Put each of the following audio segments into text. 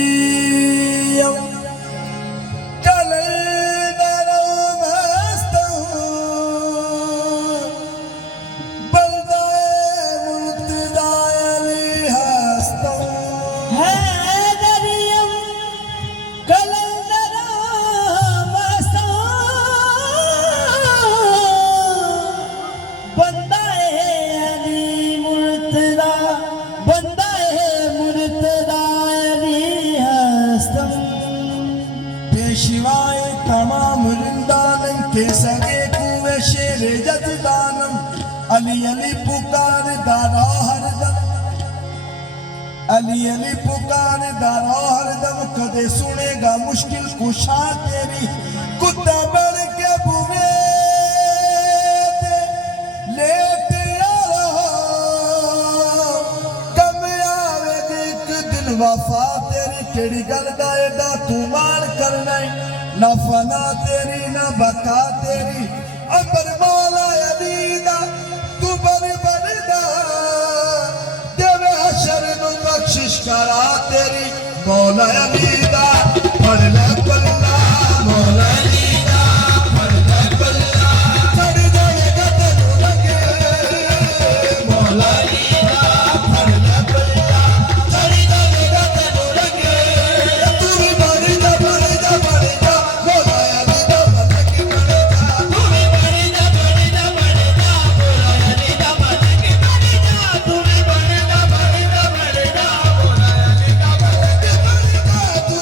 درییم کلندرم هستم بلدای ملتدای علی هستم دریم کلندرم هستم بندای علی مرتضی पेशवाए तमाम रिंदानम के संगे कुए शेर जजदानम अली अली पुकार दारा हरदम अली अली पुकार दारा हरदम कदे सुनेगा मुश्किल कुशा तेरी कुत्ता बढ़ के बुवे लेट यारो कम आवे देख दिल वफा तेरी केड़ी गल दा एडा तू मार करना ना फना तेरी ना बका तेरी अमर मौला अलीदा तू बड़ बड़दा देवे हशर नु बख्शिश करा तेरी मौला अलीदा पढ़ ले पल्ला मौला अलीदा पढ़ ले पल्ला चढ़ जाएगा तेनू लगे मौला अलीदा पढ़ ले पल्ला चढ़ जाएगा तेनू लगे तू भी बढ़ जा मौला अलीदा बन के बढ़ जा तू भी बढ़ जा मौला अलीदा बन के बढ़ जा तू भी बढ़ जा मौला अलीदा बन के बढ़ जा तू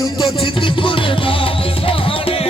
ਉਤੋਂ ਚਿੱਤਪੁਰ ਦਾ ਸੋਹਣੇ